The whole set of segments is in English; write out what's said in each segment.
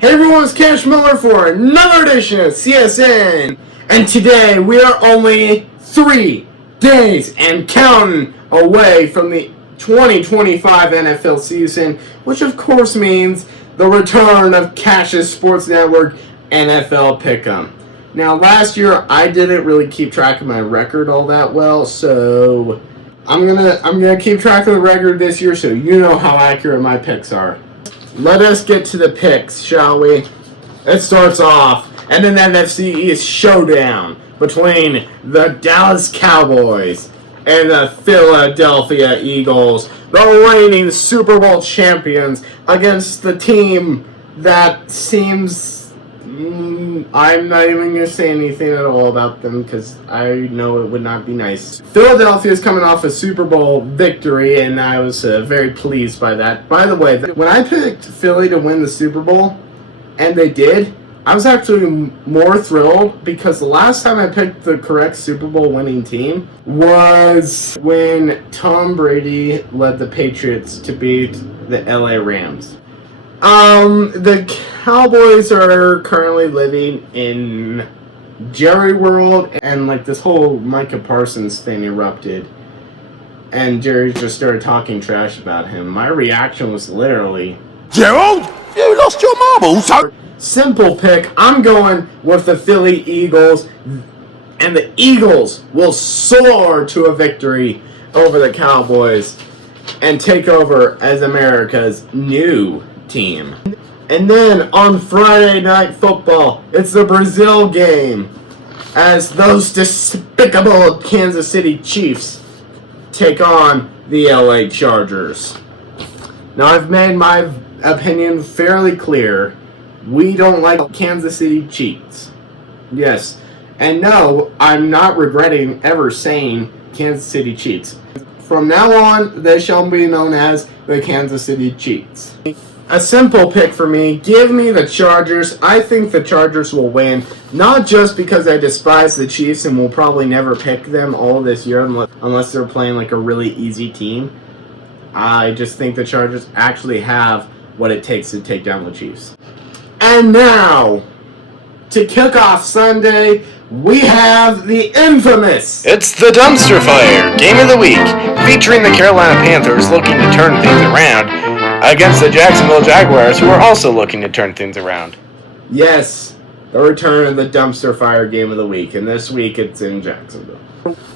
Hey everyone, it's Cash Miller for another edition of CSN. And today we are only 3 days and counting away from the 2025 NFL season, which of course means the return of Cash's Sports Network NFL Pick'em. Now last year I didn't really keep track of my record all that well, so I'm gonna keep track of the record this year so you know how accurate my picks are. Let us get to the picks, shall we? It starts off in an NFC East showdown between the Dallas Cowboys and the Philadelphia Eagles, the reigning Super Bowl champions, against the team that seems... I'm not even going to say anything at all about them because I know it would not be nice. Philadelphia is coming off a Super Bowl victory, and I was very pleased by that. By the way, when I picked Philly to win the Super Bowl, and they did, I was actually more thrilled because the last time I picked the correct Super Bowl winning team was when Tom Brady led the Patriots to beat the LA Rams. The Cowboys are currently living in Jerry World, and like this whole Micah Parsons thing erupted, and Jerry just started talking trash about him. My reaction was literally, Gerald, you lost your marbles? Simple pick. I'm going with the Philly Eagles, and the Eagles will soar to a victory over the Cowboys and take over as America's new team. And then on Friday Night Football, it's the Brazil game as those despicable Kansas City Chiefs take on the LA Chargers. Now, I've made my opinion fairly clear. We don't like Kansas City Chiefs. Yes. And no, I'm not regretting ever saying Kansas City Chiefs. From now on, they shall be known as the Kansas City Chiefs. A simple pick for me. Give me the Chargers. I think the Chargers will win. Not just because I despise the Chiefs and will probably never pick them all this year unless they're playing like a really easy team. I just think the Chargers actually have what it takes to take down the Chiefs. And now, to kick off Sunday, we have the infamous... It's the Dumpster Fire Game of the Week, featuring the Carolina Panthers looking to turn things around against the Jacksonville Jaguars, who are also looking to turn things around. Yes, the return of the Dumpster Fire Game of the Week, and this week it's in Jacksonville.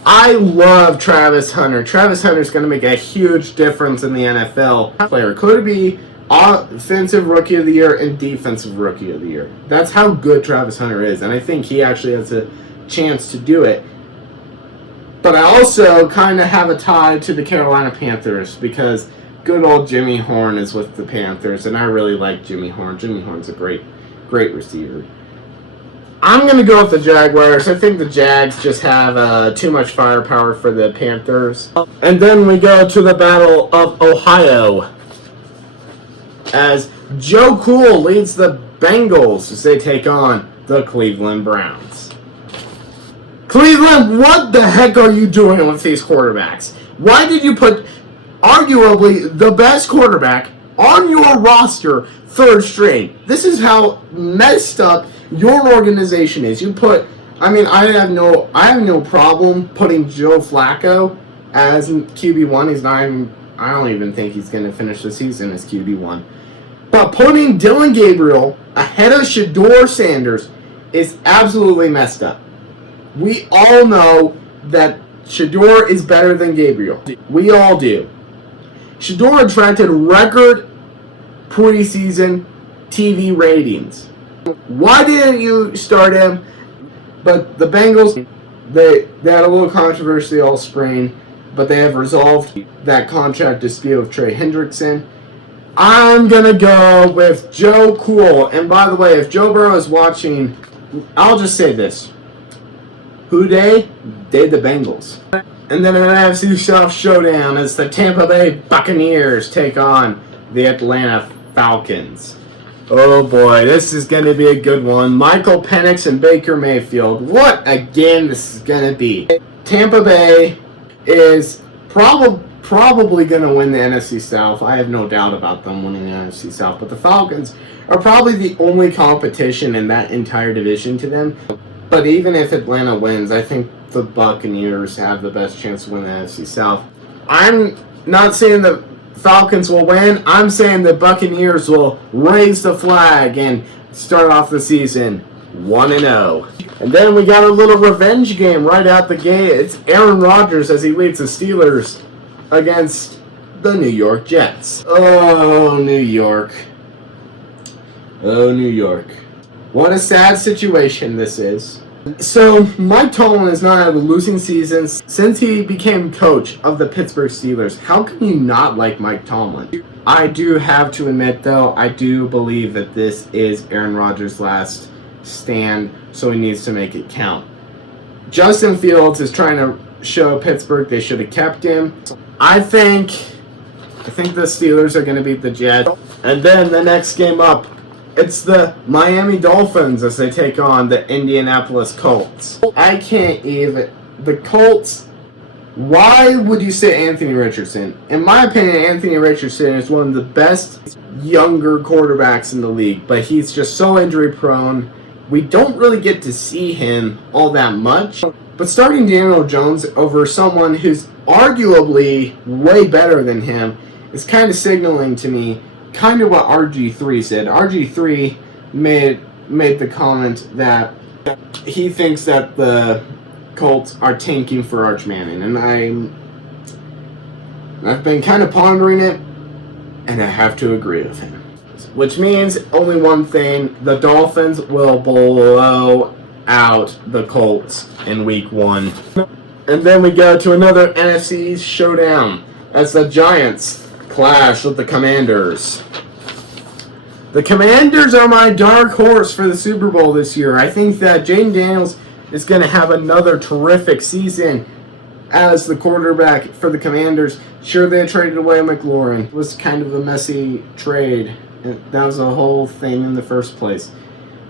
I love Travis Hunter. Travis Hunter's going to make a huge difference in the NFL. Player could be Offensive Rookie of the Year and Defensive Rookie of the Year. That's how good Travis Hunter is, and I think he actually has a chance to do it. But I also kind of have a tie to the Carolina Panthers because good old Jimmy Horn is with the Panthers, and I really like Jimmy Horn. Jimmy Horn's a great receiver. I'm going to go with the Jaguars. I think the Jags just have too much firepower for the Panthers. And then we go to the Battle of Ohio as Joe Cool leads the Bengals as they take on the Cleveland Browns. Cleveland, what the heck are you doing with these quarterbacks? Why did you put arguably the best quarterback on your roster third string? This is how messed up your organization is. I have no problem putting Joe Flacco as QB1. I don't even think he's going to finish the season as QB1. But putting Dylan Gabriel ahead of Shedeur Sanders is absolutely messed up. We all know that Shedeur is better than Gabriel. We all do. Shedeur attracted record preseason TV ratings. Why didn't you start him? But the Bengals, they had a little controversy all spring, but they have resolved that contract dispute with Trey Hendrickson. I'm going to go with Joe Cool. And by the way, if Joe Burrow is watching, I'll just say this. Who they? They the Bengals. And then an NFC South showdown as the Tampa Bay Buccaneers take on the Atlanta Falcons. Oh boy, this is going to be a good one. Michael Penix and Baker Mayfield. What a game this is going to be. Tampa Bay is probably going to win the NFC South. I have no doubt about them winning the NFC South. But the Falcons are probably the only competition in that entire division to them. But even if Atlanta wins, I think the Buccaneers have the best chance to win the NFC South. I'm not saying the Falcons will win. I'm saying the Buccaneers will raise the flag and start off the season 1-0. And then we got a little revenge game right out the gate. It's Aaron Rodgers as he leads the Steelers against the New York Jets. Oh, New York. Oh, New York. What a sad situation this is. So, Mike Tomlin has not had a losing season since he became coach of the Pittsburgh Steelers. How can you not like Mike Tomlin? I do have to admit, though, I do believe that this is Aaron Rodgers' last stand, so he needs to make it count. Justin Fields is trying to show Pittsburgh they should have kept him. I think the Steelers are going to beat the Jets. And then the next game up, it's the Miami Dolphins as they take on the Indianapolis Colts. I can't even. The Colts, why would you say Anthony Richardson? In my opinion, Anthony Richardson is one of the best younger quarterbacks in the league, but he's just so injury prone. We don't really get to see him all that much. But starting Daniel Jones over someone who's arguably way better than him is kind of signaling to me kind of what RG3 said. RG3 made the comment that he thinks that the Colts are tanking for Arch Manning, and I've been kind of pondering it, and I have to agree with him. Which means only one thing: the Dolphins will blow out the Colts in Week 1. And then we go to another NFC showdown as the Giants clash with the Commanders. The Commanders are my dark horse for the Super Bowl this year. I think that Jayden Daniels is going to have another terrific season as the quarterback for the Commanders. Sure, they traded away McLaurin. It was kind of a messy trade. That was a whole thing in the first place.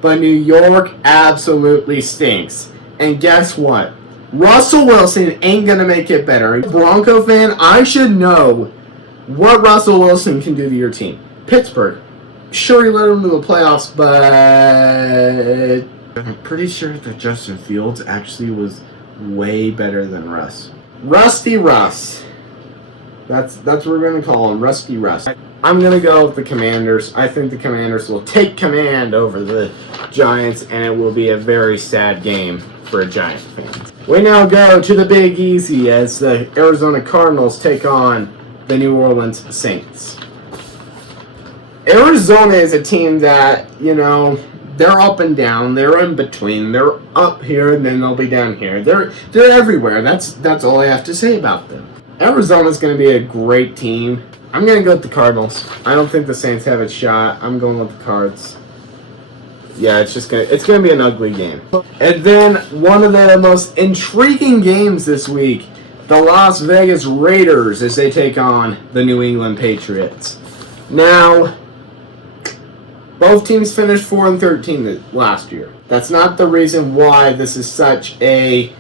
But New York absolutely stinks. And guess what? Russell Wilson ain't going to make it better. Bronco fan, I should know what Russell Wilson can do to your team. Pittsburgh. Sure, he led them to the playoffs, but I'm pretty sure that Justin Fields actually was way better than Russ. Rusty Russ. That's what we're going to call him, Rusty Russ. I'm going to go with the Commanders. I think the Commanders will take command over the Giants, and it will be a very sad game for a Giant fan. We now go to the Big Easy as the Arizona Cardinals take on the New Orleans Saints. Arizona is a team that, they're up and down. They're in between. They're up here and then they'll be down here. They're everywhere. That's all I have to say about them. Arizona's going to be a great team. I'm going to go with the Cardinals. I don't think the Saints have a shot. I'm going with the Cards. Yeah, it's going to be an ugly game. And then one of the most intriguing games this week, the Las Vegas Raiders as they take on the New England Patriots. Now, both teams finished 4-13 last year. That's not the reason why this is such a,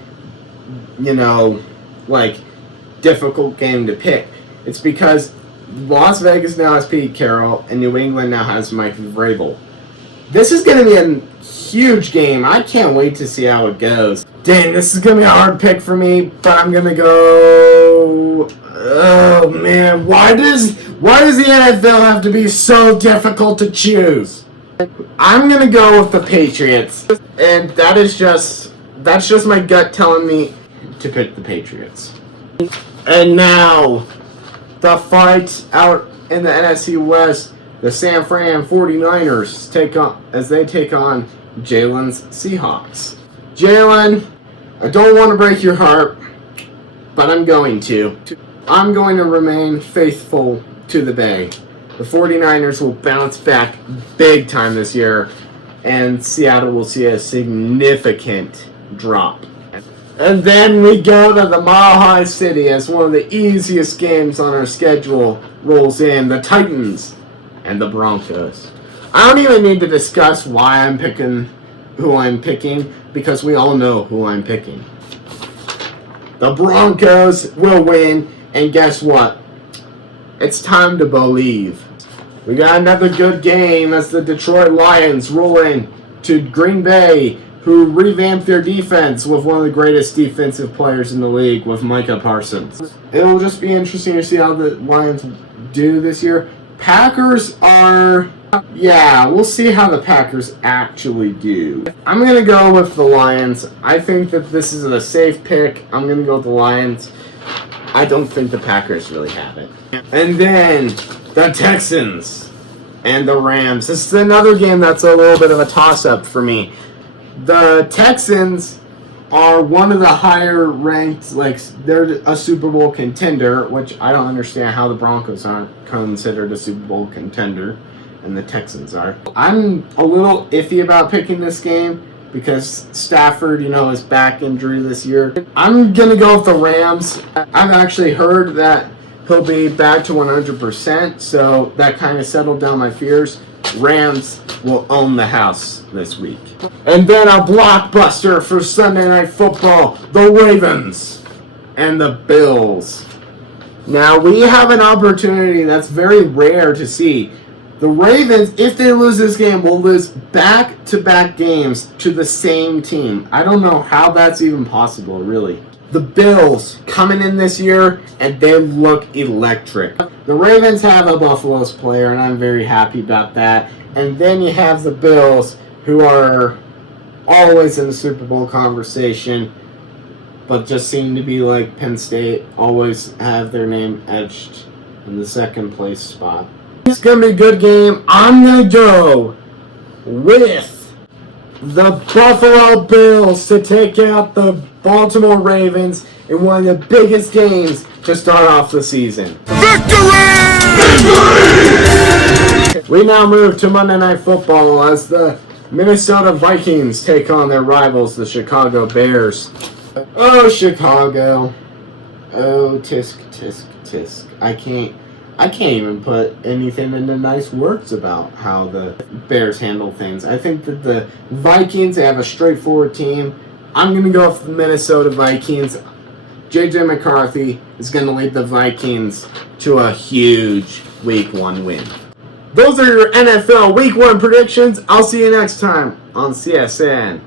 difficult game to pick. It's because Las Vegas now has Pete Carroll and New England now has Mike Vrabel. This is going to be a huge game. I can't wait to see how it goes. Dang, this is going to be a hard pick for me, but I'm going to go... Oh, man. Why does the NFL have to be so difficult to choose? I'm going to go with the Patriots. And that's just my gut telling me to pick the Patriots. And now, the fight out in the NFC West, the San Fran 49ers take on Jalen's Seahawks. Jalen, I don't want to break your heart, but I'm going to. I'm going to remain faithful to the Bay. The 49ers will bounce back big time this year, and Seattle will see a significant drop. And then we go to the Mile High City as one of the easiest games on our schedule rolls in. The Titans and the Broncos. I don't even need to discuss why I'm picking who I'm picking, because we all know who I'm picking. The Broncos will win, And guess what? It's time to believe. We got another good game as the Detroit Lions roll in to Green Bay, who revamped their defense with one of the greatest defensive players in the league with Micah Parsons. It'll just be interesting to see how the Lions do this year. Packers are... yeah, we'll see how the Packers actually do. I'm going to go with the Lions. I think that this is a safe pick. I'm going to go with the Lions. I don't think the Packers really have it. And then the Texans and the Rams. This is another game that's a little bit of a toss-up for me. The Texans are one of the higher ranked, like, they're a Super Bowl contender, which I don't understand how the Broncos aren't considered a Super Bowl contender, and the Texans are. I'm a little iffy about picking this game because Stafford, is back injury this year. I'm going to go with the Rams. I've actually heard that he'll be back to 100%, so that kind of settled down my fears. Rams will own the house this week. And then a blockbuster for Sunday Night Football, the Ravens and the Bills. Now, we have an opportunity that's very rare to see. The Ravens, if they lose this game, will lose back-to-back games to the same team. I don't know how that's even possible, really. The Bills coming in this year, and they look electric. The Ravens have a Buffalo's player, and I'm very happy about that. And then you have the Bills, who are always in the Super Bowl conversation, but just seem to be like Penn State, always have their name etched in the second place spot. It's going to be a good game. I'm going to go with the Buffalo Bills to take out the Baltimore Ravens in one of the biggest games to start off the season. Victory! We now move to Monday Night Football as the Minnesota Vikings take on their rivals, the Chicago Bears. Oh, Chicago. Oh, tisk, tisk, tisk. I can't even put anything into nice words about how the Bears handle things. I think that the Vikings have a straightforward team. I'm going to go with the Minnesota Vikings. J.J. McCarthy is going to lead the Vikings to a huge Week 1 win. Those are your NFL Week 1 predictions. I'll see you next time on CSN.